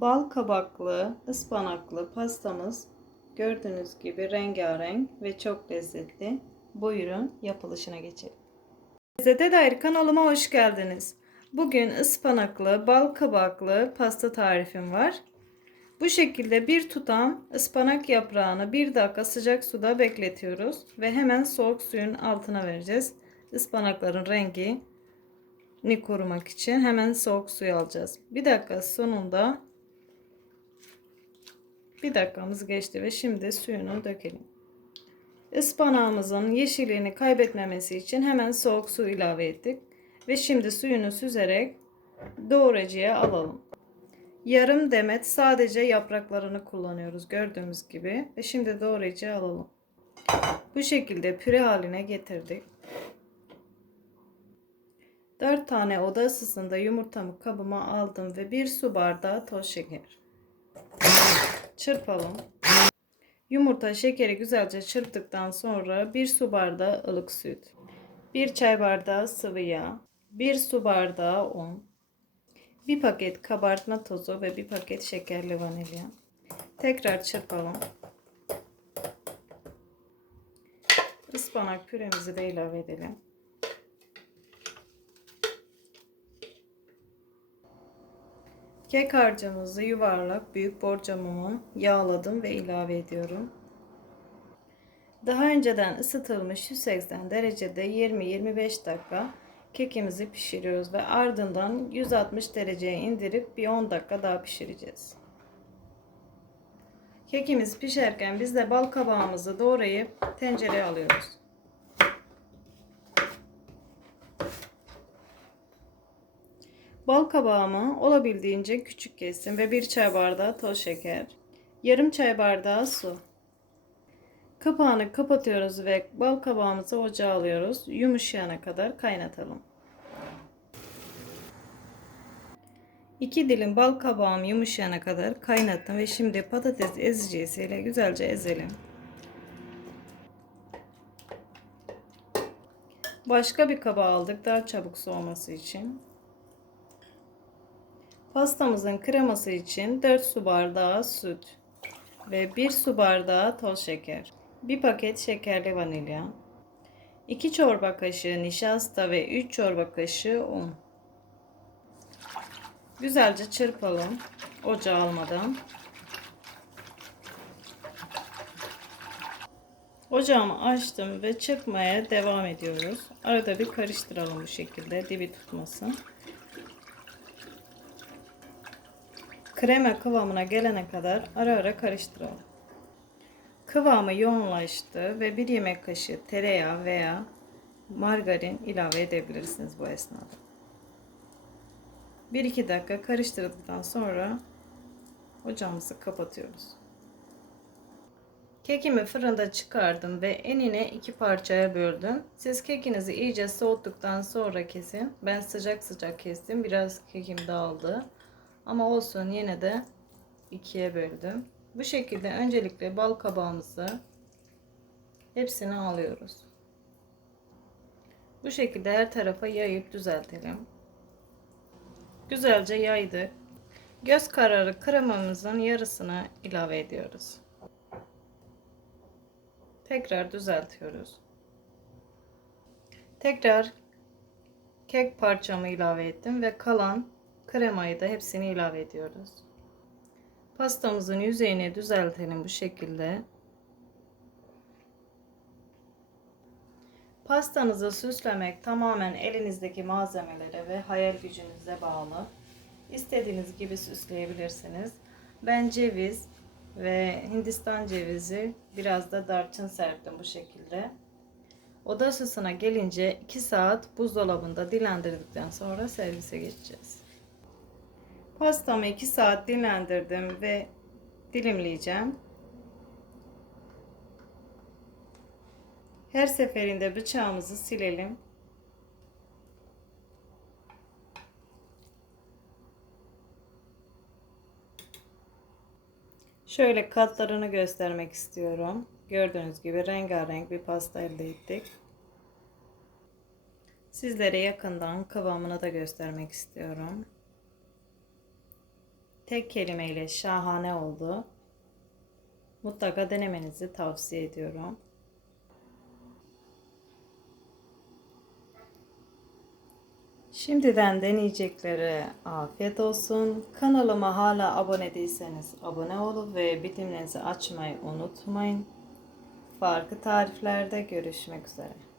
Bal kabaklı, ıspanaklı pastamız gördüğünüz gibi rengarenk ve çok lezzetli. Buyurun yapılışına geçelim. Lezzete dair kanalıma hoş geldiniz. Bugün ıspanaklı, bal kabaklı pasta tarifim var. Bu şekilde bir tutam ıspanak yaprağını bir dakika sıcak suda bekletiyoruz ve hemen soğuk suyun altına vereceğiz. Ispanakların rengi ni korumak için hemen soğuk suyu alacağız. Bir dakika sonunda bir dakikamız geçti ve şimdi suyunu dökelim. Ispanağımızın yeşilliğini kaybetmemesi için hemen soğuk su ilave ettik. Ve şimdi suyunu süzerek doğrayıcıya alalım. Yarım demet sadece yapraklarını kullanıyoruz gördüğümüz gibi. Ve şimdi doğrayıcıya alalım. Bu şekilde püre haline getirdik. 4 tane oda ısısında yumurtamı kabıma aldım ve 1 su bardağı toz şeker. Çırpalım. Yumurta şekeri güzelce çırptıktan sonra 1 su bardağı ılık süt, 1 çay bardağı sıvı yağ, 1 su bardağı un, 1 paket kabartma tozu ve 1 paket şekerli vanilya. Tekrar çırpalım. Ispanak püremizi de ilave edelim. Kek harcımızı yuvarlak büyük borcamımı yağladım ve ilave ediyorum. Daha önceden ısıtılmış 180 derecede 20-25 dakika kekimizi pişiriyoruz ve ardından 160 dereceye indirip bir 10 dakika daha pişireceğiz. Kekimiz pişerken biz de bal kabağımızı doğrayıp tencereye alıyoruz. Bal kabağımı olabildiğince küçük kestim ve bir çay bardağı toz şeker, yarım çay bardağı su. Kapağını kapatıyoruz ve bal kabağımızı ocağa alıyoruz. Yumuşayana kadar kaynatalım. 2 dilim bal kabağım yumuşayana kadar kaynattım ve şimdi patates ezicisiyle güzelce ezelim. Başka bir kaba aldık daha çabuk soğuması için. Pastamızın kreması için 4 su bardağı süt ve 1 su bardağı toz şeker, 1 paket şekerli vanilya, 2 çorba kaşığı nişasta ve 3 çorba kaşığı un. Güzelce çırpalım ocağa almadan. Ocağımı açtım ve çırpmaya devam ediyoruz. Arada bir karıştıralım bu şekilde dibi tutmasın. Krema kıvamına gelene kadar ara ara karıştıralım. Kıvamı yoğunlaştı ve bir yemek kaşığı tereyağı veya margarin ilave edebilirsiniz bu esnada. 1-2 dakika karıştırdıktan sonra ocağımızı kapatıyoruz. Kekimi fırında çıkardım ve enine iki parçaya böldüm. Siz kekinizi iyice soğuttuktan sonra kesin. Ben sıcak sıcak kestim. Biraz kekim dağıldı. Ama olsun yine de ikiye böldüm. Bu şekilde öncelikle bal kabağımızı hepsini alıyoruz. Bu şekilde her tarafa yayıp düzeltelim. Güzelce yaydık. Göz kararı kremamızın yarısını ilave ediyoruz. Tekrar düzeltiyoruz. Tekrar kek parçamı ilave ettim ve kalan Kremayı da hepsini ilave ediyoruz. Pastamızın yüzeyini düzeltelim bu şekilde. Pastanızı süslemek tamamen elinizdeki malzemelere ve hayal gücünüze bağlı. İstediğiniz gibi süsleyebilirsiniz. Ben ceviz ve Hindistan cevizi biraz da darçın serptim bu şekilde. Oda ısısına gelince 2 saat buzdolabında dilendirdikten sonra servise geçeceğiz. Pastamı 2 saat dinlendirdim ve dilimleyeceğim. Her seferinde bıçağımızı silelim. Şöyle katlarını göstermek istiyorum. Gördüğünüz gibi rengarenk bir pasta elde ettik. Sizlere yakından kıvamını da göstermek istiyorum. Tek kelimeyle şahane oldu. Mutlaka denemenizi tavsiye ediyorum. Şimdiden deneyeceklere afiyet olsun. Kanalıma hala abone değilseniz abone olun ve bildirimlerinizi açmayı unutmayın. Farklı tariflerde görüşmek üzere.